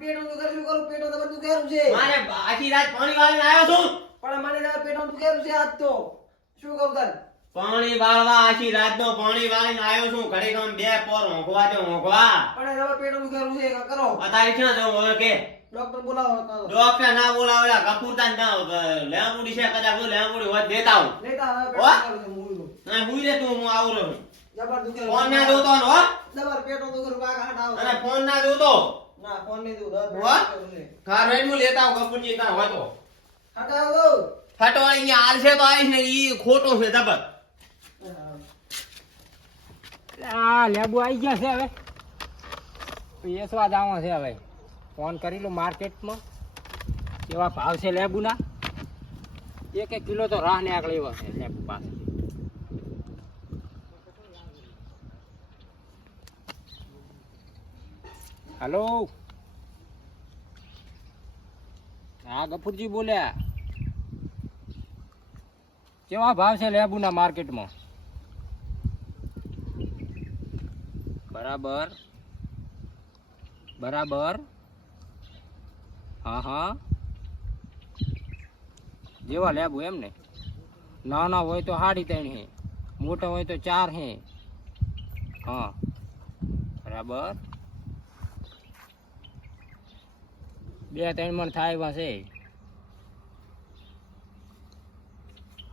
પેટનું દુખે શું કરું પેટનું તો બધું દુખેલું છે. મારે આખી રાત પાણી વાળીને આવ્યો છું. પણ મને તારા પેટનું દુખેલું છે આજ તો. શું કહું તને? પાણી વાળવા આખી રાતનો પાણી વાળીને આવ્યો છું. ઘડીક આમ બે પોર ઊંઘવા દે ઊંઘવા પણ તારા પેટનું દુખેલું છે કરો. અતારે ક્યાં જવું હવે કે? ડોક્ટર બોલાવો ડોક્ટર ના બોલાવ્યા કપૂરતા ના લેંબુડી છે કદાચ હું લેંબુડી હોય દેતા હું? હવે હો? ના રે તું આવું રહ્યો ફોન ના જોતો હો? જબર પેટો અને ફોન ના જોતો. ના ફોન નહીં દઉં હો? રેડ હું લેતા આવું કપૂરજી ના હોય તો. હાટ આવો તો. ફટવાળી ની હાલ છે તો આવીશ ને ઈ ખોટો છે જબર. આ લેબુ આવી ગયા છે હવે. વેચવા દાવા છે હવે. ફોન કરી લો માર્કેટમાં. કેવા ભાવ છે લેબુના? એક એક કિલો તો રાહ ને આગળ એવા છે લેબુ પાસે. હલો. હા, ગફુરજી બોલ્યા. કેવા ભાવ છે લેબુના માર્કેટમાં? બરાબર. બરાબર. હા હા. જેવા લેબુ એમ ને? નાના હોય તો સાડી ત્રણ હે, મોટા હોય તો ચાર હે. હા. બરાબર. બે ત્રણ મણ થાય છે.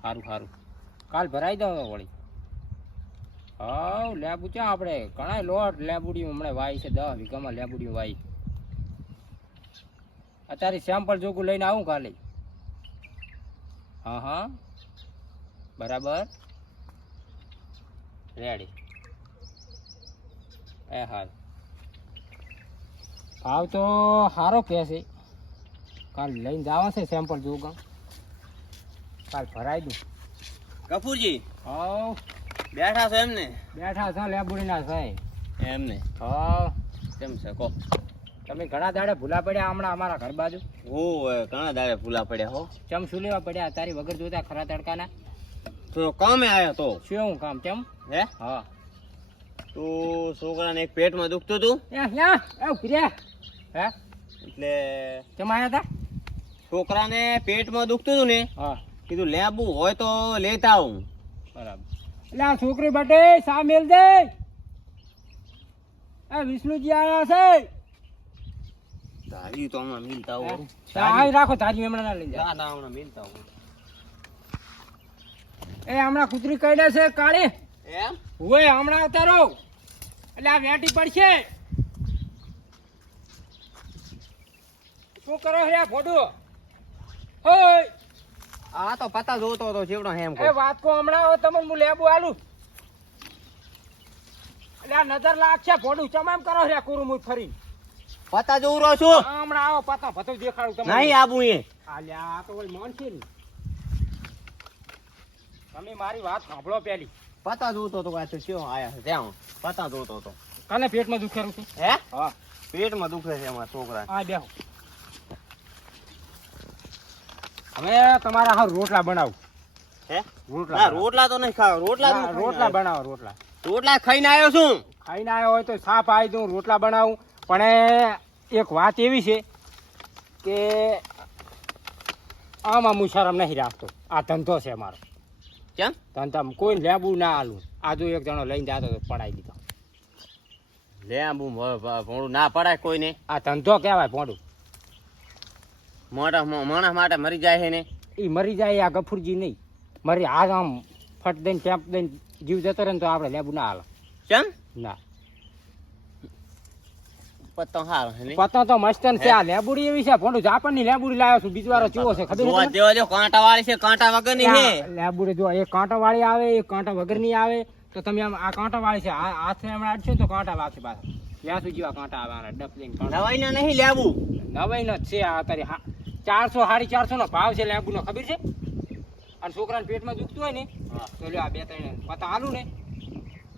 સારું સારું કાલ ભરાઈ દો વળી. હવ, લેબુ ક્યાં આપણે? ઘણા લોટ લેબુડી હમણાં વાય છે દસ વીઘામાં લેબુડી વાય. અત્યારે સેમ્પલ જોગું લઈને આવું કાલે. હા હા. બરાબર. રેડી એ હાલ. ભાવ તો સારો કહે છે. કાલ લઈને જવા છે સેમ્પલ જોગા કાલ ભરાઈ દઉં. કપૂરજી હા બેઠા છો એમ ને બેઠા છો લેબુડીના સાહેબ એમ એમને. હા કેમ છે? કો. તમે ઘણા દાડે ભૂલા પડ્યા હમણાં અમારા ઘર બાજુ. ઓય ઘણા દાડે ભૂલા પડ્યા હો. ચમ શું લેવા પડ્યા તારી વગર જોતા ખરા તડકાના. તો કામે આવ્યા તો? શું એવું કામ કેમ? હે? હા. તો છોકરાને એક પેટમાં દુખતું હતું? ઊભી હે? એટલે ચમ આવ્યા તા? છોકરાને પેટમાં દુખતું હતું ને હા. કીધું લેબુ હોય તો લેતા આવું. બરાબર. એટલે આ છોકરી બટે શા મેલ દે? એ વિષ્ણુજી આયા છે. તારી તો હમણાં મિલતા હે? તારી રાખો તારી હમણાં ના લઈ જાય ના ના હમણાં મિલતા આવું એ હમણાં કૂતરી કઈડે છે કાળી. એમ? હોય હમણાં ઉતારો. એટલે આ વેટી પડશે. શું કરો આ ફોટો? આ તો પતા જોતો હતો ચેવડો હેમ એ વાત કો હમણાં હવે તમને હું લેબુ આલું. એટલે આ નજર લાગશે ભોડું ચમામ કરો રે આ કુરુમું ફરી પતા જોઉં રહ્યો છું. હમણાં આવો પતા ભતો દેખાડું તમને. નહીં આબુ એ. આલ્યા આ તો કોઈ મોન છે ને. તમે મારી વાત સાંભળો પેલી. પતા જોતો હતો તો શું આયા ત્યાં. પતા જોતો હતો. કને પેટમાં દુખેરું છું? હે? હા. પેટમાં દુખે છે અમારા છોકરા. આ બેહો. હવે તમારા હા રોટલા બનાવું. હે? રોટલા રોટલા તો નહીં ખાવ રોટલા રોટલા બનાવો રોટલા. રોટલા ખાઈને આવ્યો છું. ખાઈને આવ્યો હોય તો સાફ આવી દઉં રોટલા બનાવું. પણ એક વાત એવી છે કે આમાં મુશરમ નહીં રાખતો. આ ધંધો છે મારો કેમ? ધંધામાં કોઈ લેબુ ના આલું. આજુ એક જણો લઈને જતો તો પડાઈ દીધો. લેબુ આંબુ ભ- ભ- ભોળું ના પડાય કોઈને. આ ધંધો કહેવાય ભોંડું મોટા માણસ માટે મરી જાય છે ને. એ મરી જાય આ ગફુરજી નહીં. મરી આ આમ ફટ દઈને ટેમ્પ દઈને જીવ જતો રહે ને તો આપણે લેબુ ના હાલે. કેમ ના. છે તો મસ્તન છે. આ લેબુડી એવી છે. ભોંડું જાપાનની લેબુડી લાવ્યો છું. બીજી વાર ચૂવો છે. ખબર જોવા જો કાંટા વાળી છે કાંટા વગરની છે. લેબુડી જો એક કાંટા વાળી આવે એક કાંટા વગરની આવે. તો તમે આમ આ કાંટા વાળી છે. આ હાથે હમણાં અડશો તો કાંટા વાગશે પાછા. ત્યાં સુધી કાંટા આવે ડપ દઈને ના નહીં લેવું નવાઈ ન છે આ અત્યારે હા. ચારસો સાડી ચારસો નો ભાવ છે લેબુ નો ખબર છે? અને છોકરાને પેટમાં દુખતું હોય ને તો લ્યો આ બે ત્રણ પતા આલું ને.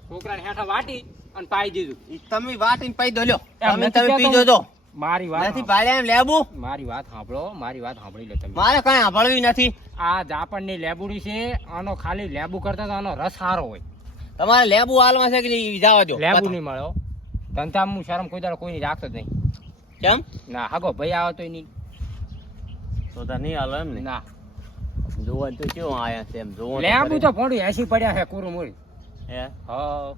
છોકરાને હેઠા વાટી અને પાઈ દીધું. તમે વાટીને પાઈ દો લ્યો. તમે તમે પી જોજો. મારી વાત નથી પાડ્યા એમ લેબુ? મારી વાત સાંભળો મારી વાત સાંભળી લો તમે. મારે કઈ સાંભળવી નથી. આ જાપાનની લેબુડી છે આનો ખાલી લેબુ કરતા તો આનો રસ સારો હોય. તમારે લેબુ હાલમાં છે કે જવા દો લેબુ નહીં મળ્યો ધંધામાં હું શરમ કોઈ દાડો કોઈની રાખતો જ નહીં. કેમ? ના હાગો ભાઈ આવતો તોય નહીં. તો તાર નહીં હાલો એમ ને? ના. જોવા તો કેવો આયા છે એમ જોવો લેબુ તો ભોંડું એસી પડ્યા છે કુરું મૂળ. હે? હા.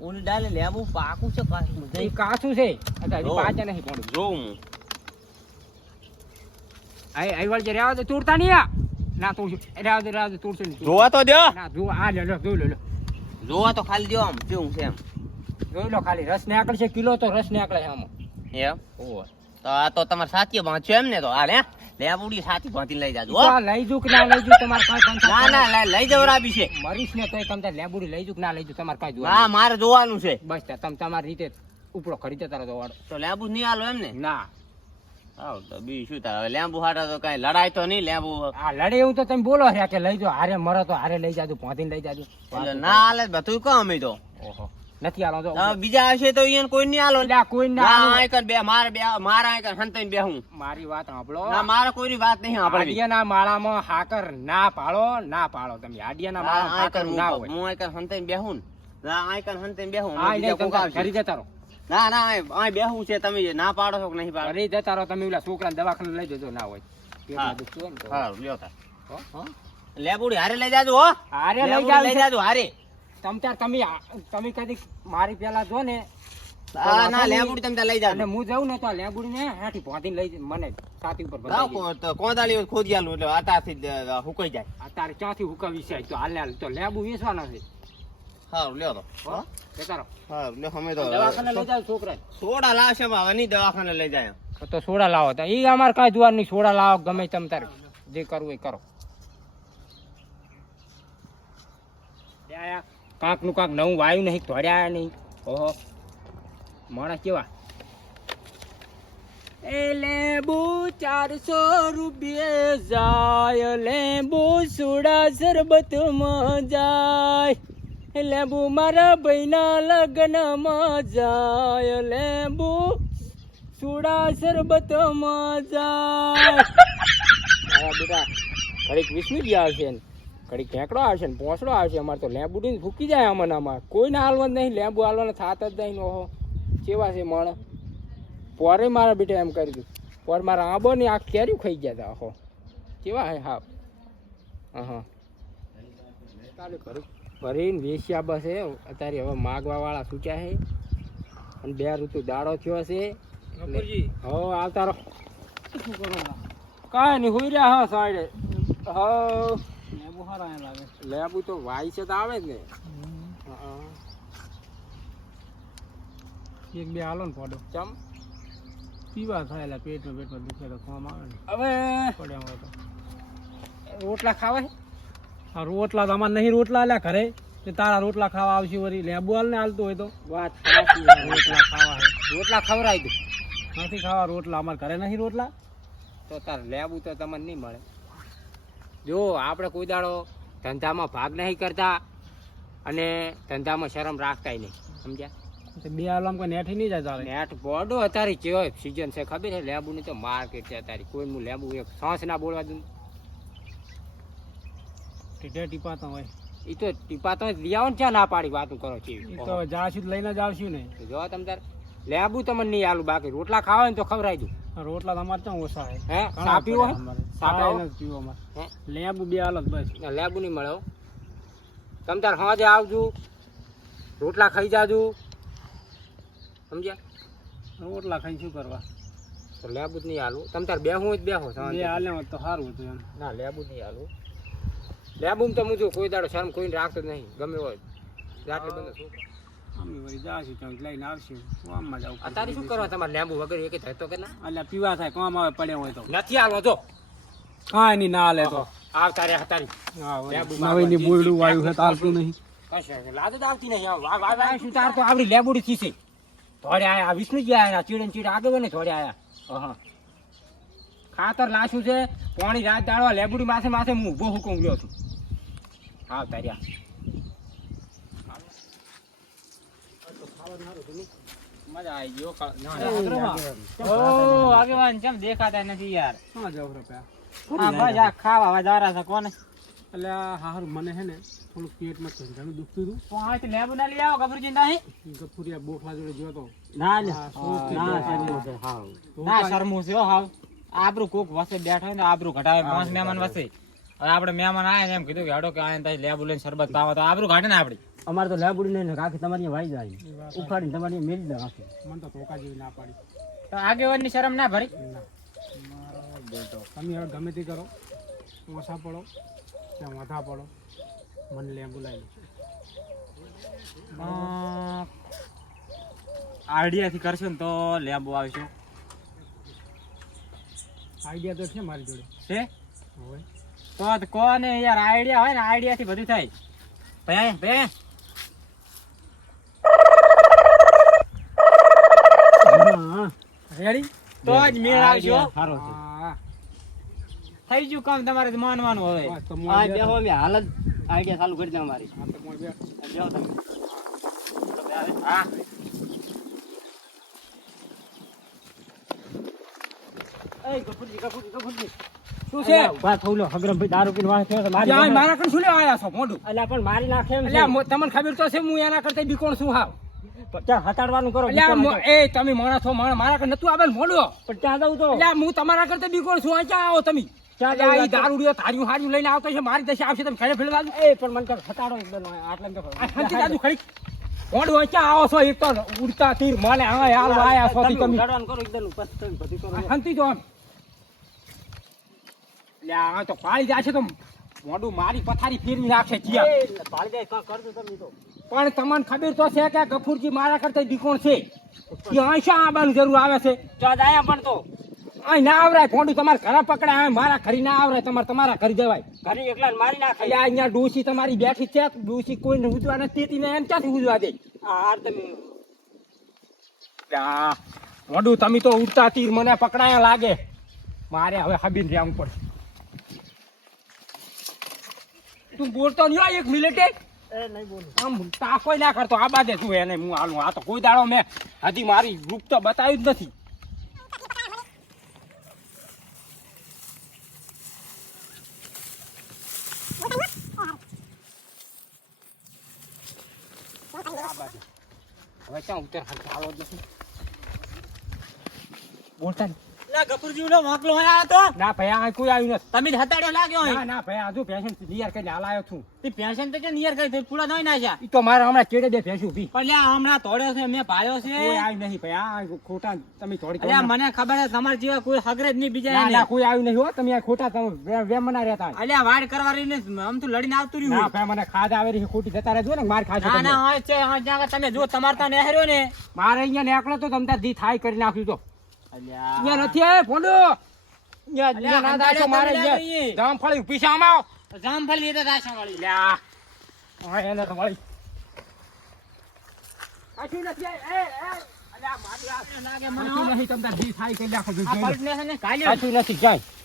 ઓલી ડાલે લેબુ પાકું છે કાચું છે. કાચું છે પાચે નહીં ભોંડું. જોઉં હું. આઈ આઈ વાળ જે રહેવા દે તોડતા નહીં આ. ના તોડશું રહેવા દે રહેવા દે તોડશે નહીં જોવા તો દો ના જો આ લે લો જોઈ લો જોવા તો ખાલી દો આમ કેવું છે એમ. જોઈ લો ખાલી રસ ને આકળ છે કિલો તો રસ નીકળે છે આમ. એમ? ઓહો તો આ તો તમારે સાચી બાંધ્યો એમ ને તો. આ લે લેબુડી સાચી ભાંતી લઈ જાજો આ લઈ જુ કે ના લઈ જુ તમારે કાંઈ પંચાયત ના ના લઈ- જવરાબી છે. મરીશ ને તોય તમે તાર લેબુડી લઈ જુ કે ના લઈ જુ તમારે જોવા હા મારે જોવાનું છે. બસ તમે તમારી રીતે ઉપડો ખરી જતા રહો વાળો તો લેબુ જ નહીં હાલો એમ ને? ના. આવ તો બી શું તાર? હવે લેબુ હાટા તો કઈ લડાય તો નહીં લેબુ. આ લડે એવું તો તમે બોલો હે કે લઈ જાઓ? હારે મરો તો હારે લઈ જાજો ભાંતી લઈ જાજો. ના હાલે તો બધું કહો અમે તો. ઓહો. નથી આલો તો બીજા હશે તો અહીંયા કોઈ નહીં આલો એટલે કોઈ ના આલો. આયકન બે મારે બે મારા આયકન બે હું મારી વાત સાંભળો ના મારે કોઈની વાત નહીં સાંભળવી હાડિયાના માળામાં હાકર ના પાળો ના પાળો તમે હાડિયાના ના, માળામાં હાકર ના હોય હું આયકન હંતાઈને બે હું ના આયકન હંતાઈને બેહું આ બીજા કોક આવશે. ઘરી જતા રહો ના ના આય આય બેહું છે તમે ના પાડો છો કે નહીં પાડો ઘરી જતા રહો તમે ઓલા છોકરાને દવાખાને લઈ જજો ના હોય હા. તો. લ્યો. હો, હો. લેબુડી હારે લઈ જાજો હો હારે લઈ. જાજો હારે તમ તાર તમે તમે કદી મારી પેલા જો ને હા ના લેબુડી તમે લઈ લઈ અને હું જાઉં ને તો આ લેબુડી ને હાથી ભોંધી લઈ મને સાથી ઉપર તો કોદાળી ખોદી આલું એટલે આટાથી હુકાઈ જાય. અત્યારે તારે ક્યાંથી હુકાવી છે? તો હાલ હાલ તો લેબુ વેચવાના છે. હારું લ્યો તો. હો હારું લ્યો અમે તો દવાખાને લઈ જાવ છોકરા સોડા લાવશે હવે નહીં દવાખાને લઈ જાય તો સોડા લાવો તો. એ અમારે કાંઈ જોવાનું નહીં સોડા લાવો ગમે તમે તારે. જે કરવું એ કરો. નું કાંક નવું વાયુ નહીં ધોડ્યા નહીં. ઓહો. માણસ કેવા? એ લેબુ ચારસો રૂપિયે જાય લેબુ સુડા શરબતમાં જાય. લેબુ મારા ભાઈના લગ્નમાં જાય લેબુ સુડા શરબતમાં જાય. બેટા ઘડીક વિષ્ણુજી આવશે ને ઘડીક ખેંકડો આવશે ને પોસડો આવશે અમારે તો. લેબુડી ફૂકી જાય અમને અમારે કોઈને હાલવા નહીં લેબુ હાલવાના થાત જ નહીં ઓહો. કેવા છે મણ પોરે મારા બેટા એમ કરી દીધું પોર મારા આંબો ને આ કેરી ખાઈ ગયા હતા ઓહો. કેવા હે હા હા ભરીને વેશ્યા બસ હે. અત્યારે હવે માગવા વાળા સૂચ્યા છે અને બે ઋતુ દાડો થયો છે. હો આવતા રહો. કાંઈ નહીં હોઈ રહ્યા હા સાઈડે. હો લેબુ હારા લાગે લેબુ તો વાઈ છે તો આવે જ ને. એક બે હાલો ને પડો. ચમ? પીવા થાય પેટમાં પેટમાં દુખે તો કોમ આવે ને. હવે? પડ્યા હોય તો. રોટલા ખાવાય આ રોટલા તો અમારે નહીં રોટલા આલ્યા ઘરે. તે તારા રોટલા ખાવા આવશે વળી લેબુ હાલ ને હાલતું હોય તો. વાત રોટલા ખાવા રોટલા ખવડાવી દઉં નથી ખાવા રોટલા. અમારે ઘરે નહીં રોટલા. તો તાર લેબુ તો તમને નહીં મળે. જો આપણે કોઈ દાડો ધંધામાં ભાગ નહીં કરતા અને ધંધામાં શરમ રાખતા નહીં. સમજ્યા? બે આલામ કોઈ નેઠી નહીં જતા નેટ બોર્ડો અત્યારે કેવો સિઝન છે ખબર છે? લેબુની તો માર્કેટ છે અત્યારે. કોઈ હું લેબુ એક સાંસ ના બોલવા દઉં. ટીટે ટીપાતા હોય. એ તો ટીપા તો લઈ આવો ને ક્યાં ના પાડી વાતું કરો છો. તો જાશું લઈને જ આવશું ને જો તમ તાર લેબુ તમને નહીં આલું બાકી રોટલા ખાવા ને તો ખવરાઈ દઉં. રોટલા તમારે ક્યાં ઓછા હે? હે સા પીવો હે? સા પીવો? નથી પીવો અમારે. હે? લેબુ બે અલગ બસ. લેબુ નહીં મળે તમ તાર હાજે આવજો. રોટલા ખાઈ જાજુ. સમજ્યા? રોટલા ખાઈ શું કરવા? તો લેબુ જ નહીં હાલું. તમ તાર બેહું હું જ બેહો. બે હાલે તો સારું હતું એમ. ના લેબુ જ નહીં હાલું. લેબુ તો હું જો કોઈ દાડો શરમ કોઈને રાખતો જ નહીં. ગમે હોય. રાત્રે બંધ શું અમે વળી જાશું ચાલ લઈને આવશું. કામમાં જવું અત્યારે શું કરવા? તમારે લેંબુ વગર એક થતો કે ના? એટલે પીવા થાય કોમ આવે પડ્યા હોય તો. નથી હાલો જો. કાંઈ નહીં ના તો. આવતા રે હતારી લેબુ નવીની બોયડું વાયુ છે તાલતું નહીં. કશું લાદો આવતી નહીં. વાહ વાહ વાહ. શું તાર તો આવડી લેબુડી ખીસી થોડે આયા વિષ્ણુજી આયા ચીડે ને ચીડે આગળ ને થોડે આયા. હા ખાતર લાશું છે પાણી રાત દાડવા લેબુડી માથે માથે હું ઊભો હુકમ ગયો છું. આવતા તાર્યા મજા દેખાતા નથી યાર હા આ ખાવા વધારા કોને એટલે હારું મને પાંચ લેબુ ના લઈ નહીં ગફુરિયા બોખલા જોડે છે? હાવ ના શરમું છે હાવ ને આબરૂ ઘટાવે પાંચ મહેમાન વસે હવે આપણે મહેમાન આયા એમ કીધું કે હેડો કે આયા તારી લેબુ લઈને શરબત તો આબરૂ ઘાટે ને આપડી અમારે તો લાબડી ને રાખી તમારી વાઈ જાય. ઉખાડીને તમારી મેળી દે રાખી મને તો ધોકા જેવી ના પાડી. તો આગેવાનની શરમ ના ભરી? તમે હવે ગમે તે કરો. ઓછા પડો ત્યાં વધા પડો. મને લે બોલાવી આઈડિયાથી કરશો ને તો લેબુ આવશું. આઈડિયા તો છે મારી જોડે. છે? તો કોને યાર આઈડિયા હોય ને આઈડિયાથી બધું થાય. ભાઈ ભે રેડી તો જ મેળ આવજો સારો થઈ ગયું કામ તમારે માનવાનું હવે. આ બેહો. મે હાલ જ આઈડિયા ચાલુ કરી દે અમારી હા તો મોય બે બેહો તમે. હા. એ ગફુરજી ગફુરજી ગફુરજી શું છે? ઊભા થવું હગરમભાઈ દારૂ પીને વાહ છે મારી મારા કણ શું લેવા આવ્યા છો મોઢું? અલ્યા પણ મારી નાખે એમ અલ્યા તમને ખબર તો છે હું એના કરતા બીકોણ શું હાવ? ત્યાં હટાડવાનું કરો અલ્યા બીકોણ મો- એ તમે માણસ મારા કણ નતું આવે ને પણ ત્યાં દઉં તો. અલ્યા હું તમારા કરતા બીકોણ છું આ આવો તમે? ક્યાં અલ્યા, જવું ઈ દારૂડિયો થાળીયું હાળીયું લઈને આવતો છે મારી દશા આવશે તમે ઘરે ફેરવા એ પણ મને તો હટાડો એકદમ આટલા તો આ દાદુ ખડી મોઢું ક્યાં આવો છો એક તો ઉડતા તીર માલે હા હાલ આયા છો તમે તમે. હટાડવાનું કરો એકદમ પછી તમે કરો આ જો આમ. આ તો પાળી જાય છે તો મોઢું મારી પથારી ફેરવી નાખશે એ, ભાળી જાય કરજો તમે તો. પણ તમને ખબર તો છે કે ગફુરજી મારા કરતા દીકોણ છે. ત્યાં શા આવવાનું જરૂર આવે છે. ત્યાં દાયા પણ તો. અહીં ના આવરાય ફોંડું તમારે ઘરે પકડાય આવે મારા ઘરે ના આવરાય તમારે તમારા ઘરે જવાય. ઘરે એકલા મારી ના એટલે અહીંયા ડોસી તમારી બેઠી છે ડોસી કોઈને ઉજવા નથી તીને એમ ક્યાંથી ઉજવા દે? હાર તમે. મોડું તમે તો ઉડતા તીર મને પકડાયા લાગે. મારે હવે હબીન રહેવું પડશે. તું બોલતો નહીં એક મિનિટે? આમ તાકોય ના કરતો આ બાજે તું એને હું હાલું? આ તો કોઈ દાડો મેં હજી મારી રૂપ તો બતાવ્યું જ નથી. હવે ક્યાં ઉતર આવો નથી. બોલતા નહીં. ગપુરજી મોકલો હોય આ ના ભાઈ આ કોઈ આવ્યું નથી. તમે હતાડ્યો લાગ્યો ના ના ભાઈ હજુ પેશન તૈયાર કરીને હાલ આવ્યો છું. તે પેશન તો કે નિયર કરી પૂરા નહીં નાખ્યા. ઈ તો મારે હમણાં ચેડે બે ભેંસું ઊભી. પણ લ્યા હમણાં તોડ્યો છે મેં પાડ્યો છે. કોઈ નહીં ભાઈ આ ખોટા તમે અલ્યા મને ખબર છે તમારા જેવા કોઈ હગરે જ નહીં બીજા ના ના કોઈ આવ્યું નહીં હો તમે આ ખોટા તમે વે- વેમના રહેતા. અલ્યા વાડ કરવા રહીને આમ તો લડીને આવતું રહ્યું ના ભાઈ મને ખાધ આવે રહી ખોટી જતા રહેજો ને માર ના તમે. ના હોય છે હોય તમે જો તમારે ત્યાં નહેર્યો ને. મારે અહીંયા નેકળો તો તમને દી થાય કરી નાખ્યું તો અહીંયા નથી આવે ફોંડો. જામફળી ઊભી છે આવો. જામફળ લીધા વાળી લ્યા. હા, એને તો વળી. આછી નથી એ, એ. અલ્યા, મારી લાગે મને નહીં તમે દી થાય ને કાલ્યો. આછી નથી ક્યાંય.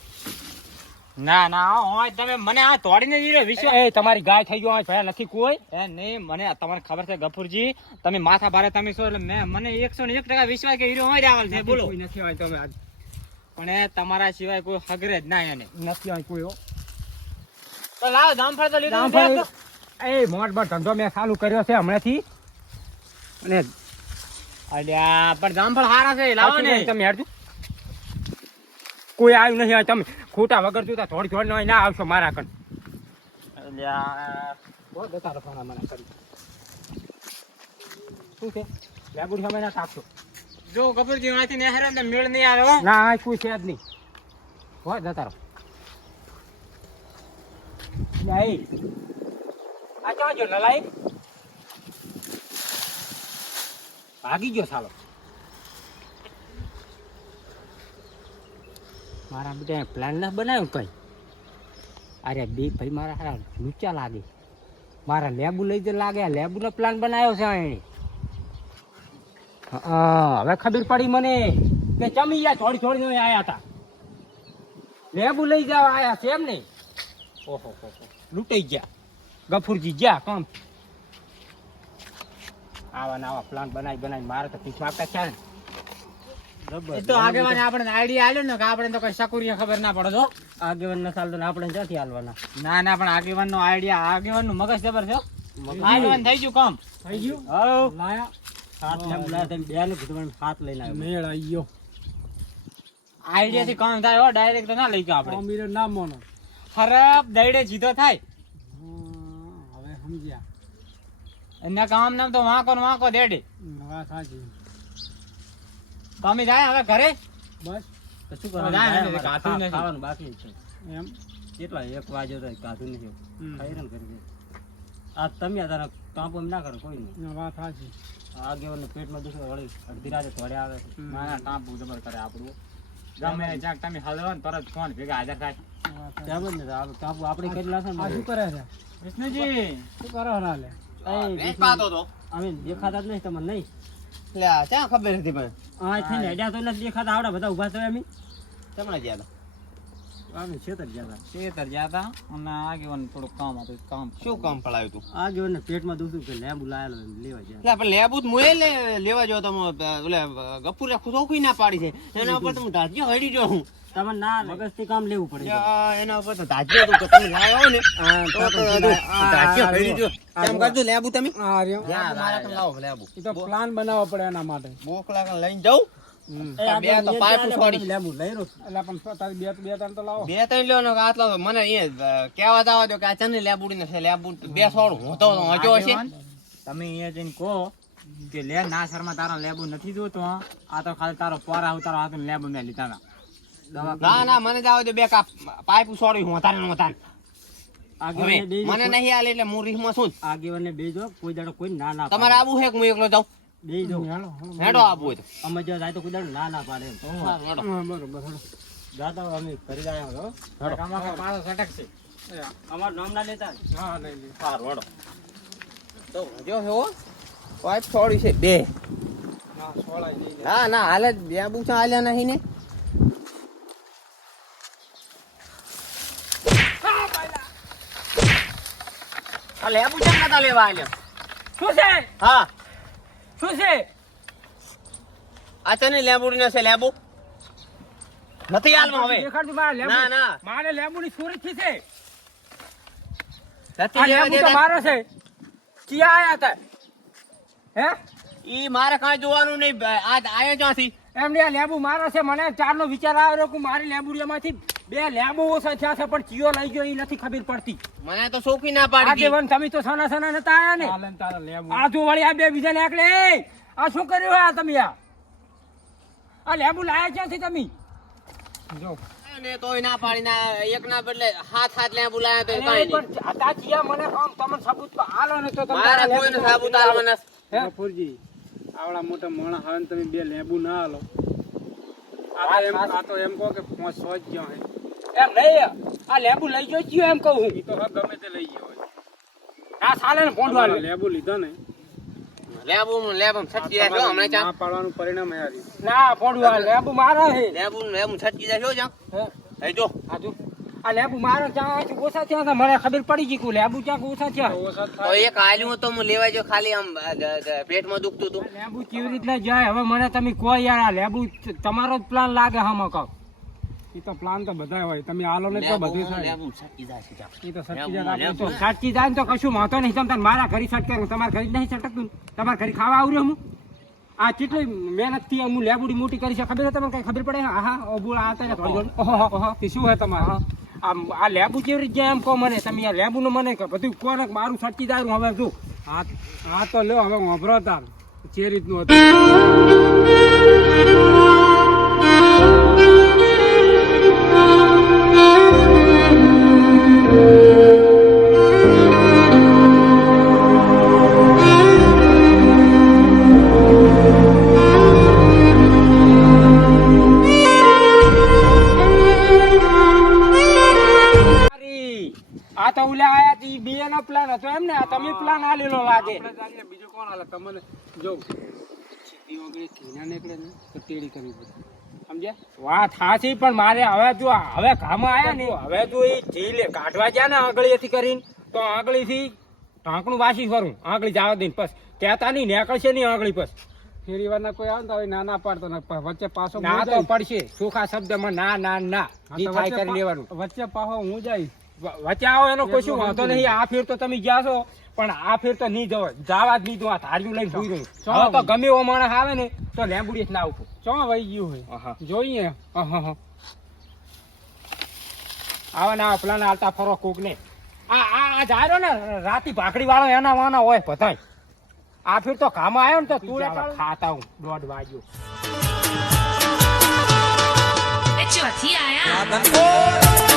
ના ના હોય તમે મને આ તોડીને દીધો વિશ્વાસ એ તમારી ગાય થઈ ગયો ભાઈ નથી કોઈ? એ નહીં મને તમને ખબર છે ગફુરજી તમે માથા ભારે તમે છો એટલે મેં મને એકસો ને એક ટકા વિશ્વાસ કે હીરો હોય રાવલ છે બોલો. કોઈ નથી હોય તમે આજ. પણ એ તમારા સિવાય કોઈ હગરે જ ના એને. નથી હોય કોઈ તો લાવ જામફળ તો લીધું એ મોટ મોટ ધંધો મેં ચાલુ કર્યો છે હમણાંથી. અને અલ્યા પણ જામફળ સારા છે લાવો ને. તમે હેડજો. કોઈ આવ્યું હોય તમે. ખોટા વગર જોતા થોડી થોડી હોય ના આવશો મારા કણ શું છે? લેબુડી સામે ના જો કપૂરજી વાંચી ને હેરાન તો મેળ નહીં આવે ના કોઈ છે જ નહીં. હોય જતા રહો નહીં આ ગયો લલાઈ ભાગી ગયો સાલો. મારા બધા પ્લાન ના બનાવ્યો કંઈ? અરે બે ભાઈ મારા હારા લૂચા લાગે. મારા લેબુ લઈ જ લાગે. લેબુનો પ્લાન બનાવ્યો છે હા હવે ખબર પડી મને કે ચમી ગયા થોડી થોડી આવ્યા હતા લેબુ લઈ જાવ આવ્યા છે એમ ને ઓહો. લૂંટાઈ ગયા. ગફુરજી, ગયા કામ? આવા ને આવા પ્લાન બનાવી બનાવી. મારે તો પીછ આપતા છે ને. એ તો આગેવાને આપણે આઈડિયા આલ્યો ને કે આપણે તો કઈ શકુરીએ ખબર ના પડે જો. આગેવાન ના ચાલતો ને આપણે ક્યાંથી હાલવાના. ના ના પણ આગેવાન નો આઈડિયા આગેવાનનું મગજ જબર છે હો. આગેવાન થઈ ગયું કામ. થઈ ગયું? હવ લાયા. હાથ લેબ લાયા તમે બે ને કીધું મને લઈને આવ્યો. મેળ આવી ગયો આઈડિયા થી કામ થાય હો ડાયરેક્ટ તો ના લઈ ગયો આપણે. અમીર ના મોનો. ખરાબ દઈડે જીતો થાય. હવે સમજ્યા. એના કામ નામ તો વાંકો ને વાંકો દેડે. વાત સાચી. તમે જાય હવે ઘરે? બસ. કશું કરવાનું? કાતું નથી. ખાવાનું બાકી છે. એમ? કેટલા? એક વાજો તો કાતું નથી. ખાઈ કરી દે. આ તમે તારા કામ એમ ના કરો કોઈ નહીં વાત સાચી. આગેવાન પેટમાં દુખે વળી અડધી રાતે થોડે આવે. મારા ટાંપુ જબર કરે આપણું. ગમે જાક તમે હલવો ને તરત ફોન ભેગા હાજર થાય. તેમ જ ને ટાંપુ કાપુ આપણે કેટલા આ શું કરે છે? કૃષ્ણજી શું કરો ના લે ભેંસ પાતો તો. અમે દેખાતા જ નહીં તમને નહીં? લે આ ક્યાં ખબર હતી પણ આ છે ને હેડ્યા તો નથી દેખાતા આવડા બધા ઊભા થયા અમે તમને ગયા અમે છેતર ગયા હતા. શેતર ગયા હતા અને આગેવાન થોડુંક કામ હતું કામ શું કામ પડાવ્યું તું? આગેવાન પેટમાં દુખતું કે લેબુ લાયેલો લેવા ગયા એટલે આપણે લેબુ જ મુએ લેવા જો તમે ઓલે ગપુરે ખુશોખી ના પાડી છે. એના ઉપર તો હું ધાજ્યો હડી ગયો હું. તમે ના મગજથી કામ લેવું પડે એના ઉપર તો ધાજ્યો તો તમે લાવ્યો ને. તો તો ધાજ્યો હડી ગયો કેમ કરજો લેબુ તમે? લેબુ મારા કન લાવો લેબુ એ તો પ્લાન બનાવવો પડે એના માટે. બોકલા લઈને જાઉં. લેબુ લઈ રહ્યો એટલે પણ તારી બે બે ત્રણ તો લાવો. બે ત્રણ લ્યો ને કે આટલો તો મને એ કહેવા દાવા દો કે આ ચને લેબુડી ને છે લેબુ બે સોળ હું તો હજો તમે અહીંયા જઈને કહો કે લે ના શર્મા તારો લેબુ નથી જોતો આ તો ખાલી તારો પોરા તારો હાથ લેબુ મેં લીધા ના ના મને જાવ દે બે કાપ પાઇપ સોડી હું તારે હું તારે મને નહીં આલે એટલે હું રીહમાં છું જ. બેજો કોઈ દાડો કોઈ ના ના તમારે આવું છે કે હું એકલો જાઉં? હેડો હોય તો. અમે જો જાય તો કોઈ ના ના પાડે એમ. હેડો. બરોબર હેલો. જાતા હોય અમે કરી જાય હો. આમાં કાંઈ પાછો સટકશે એ, અમારું નામ ના લેતા હા લઈ લે. સારું, હેડો. તો જો હે હો. પાઇપ છે બે. ના ના ના હાલે બે બુચા હાલ્યા નહીં ને. આ લેબુ કેમ નતા લેવા આલ્યા શું છે? હા. શું છે? આ તને લેબુ લેબુડી છે લેબુ. નથી હાલમાં હવે. દેખાડતું મારા લેબુ. ના ના. મારે લેબુની સુરતથી છે. નથી લેવા લેબુ તો દેતા. મારો છે. ક્યાં આયા હતા હે? ઈ મારે કાંઈ જોવાનું નહીં. આ આયો ક્યાંથી? એમને આ લેબુ મારો છે. મને ચારનો વિચાર આવ્યો કે મારી લેબુડિયામાંથી બે લેબુ ઓછા થયા છે પણ ચિયો લઈ ગયો એ નથી ખબર પડતી. મને તો સોખી ના પાડી આજે વન તમે તો સના સના નતા આયા ને? હાલે તારા લેવું. આ જો વળી આ બે બીજા લેકલે આ શું કર્યું આ તમે આ? આ લેબુ લાયા ક્યાંથી તમે? જો. ને તોય ના પાડી ના એક ના બદલે હાથ હાથ લેબુ લાયા તો અરે નહીં પણ આ ચિયા મને કામ તમને સબૂત તો હાલો ને તો તમે મારા તારા કોઈને સબૂત આલવાના હે? ગફુરજી આવડા મોટા માણસ આવે ને તમે બે લેબુ ના હાલો આ તો એમ આ તો એમ કહો કે પાંચ સો જ ગયો હે. એમ નહીં આ લેબુ લઈ ગયો ચિયો એમ કહું હું ઈ તો હા ગમે તે લઈ ગયો આ સાલે ને ફોન વાળો લેબુ લીધો ને? લેબુ લેબુ છટકી જાય જો હમણાં ચા. ના પાડવાનું પરિણામ આવી ના ફોન વાળો લેબુ મારો હે લેબુ લેબુ છટકી જાય જો જા હે? હે જો આ જો. આ લેબુ મારો ચા ઓછા થયા હતા મને ખબર પડી ગઈ કે લેબુ ચા ઓછા થયા. તો એક આલ્યું તો હું લેવા જો ખાલી આમ પેટમાં દુખતું હતું. લેબુ કેવી રીતના જાય હવે મને તમે કોઈ યાર આ લેબુ તમારો જ પ્લાન લાગે હમ કહો. ઈ તો પ્લાન તો બધા હોય. તમે આલો ને તો બધું થાય. જાય જા. તો આપણે લેબુ. તો. સાચી જાય તો કશું વાંધો નહીં. તમે મારા ઘરે સટકે હું તમારા ઘરે નહીં સટકતું તમારા ઘરે ખાવા આવ્યું હું આ કેટલી મહેનતથી હું લેબુડી મોટી કરી છે. ખબર છે તમને કઈ ખબર પડે? હા હા ઓબુળ આ તને ઓહો. ઓહો શું હે તમારે? આ આ લેબુ જેવી રીતે એમ કહો મને. તમે આ લેબુ નું મને કહો. બધું કોને મારું સટકી દારું? હવે શું? હા હા તો લ્યો હવે વાપરો તાર. જે રીતનું હતું. કોણ જોઉં સીધી ઓગળી ઘીના નીકળે ને તો ટેડી કરવી પડે. સમજ્યા? વાત હાચી પણ મારે હવે જો હવે કામ આયા ને હવે જો એ ઢીલ કાઢવા ગયા ને આંગળીએથી કરીને તો આંગળીથી ઢાંકણું વાસી ફરું. આંગળી જવા દઈને પસ કહેતા નહીં નીકળશે નહીં આંગળી ફેરી વાળા કોઈ આવે ને તો ના ના પાડતો વચ્ચે પાછો ના તો પડશે. સુખા શબ્દમાં ના ના ના. થાય કરી લેવાનું. વચ્ચે પાછો હું જાય. વચ્ચે આવો એનો કોઈ શું વાંધો નહીં. આ ફેર તો તમે ગયા છો. પણ આ ફેર તો નહીં જવાય. જવા જ નહીં દો આ ધાર્યું લઈને જોઈ રહ્યું ચો. હવે તો ગમે એવો માણસ આવે ને તો લેમ્બુડી જ ના આવતું ચો વહી ગયું હોય જોઈએ. આવા ના પેલાને હાલતા ફરો કોક ને આ આ આ જાય ને રાતી ભાખડી વાળો એના વાના હોય બધાય. આ ફેર તો કામ આવ્યો ને તો તું ખાતા હું દોઢ વાગ્યો. ચોથી આયા.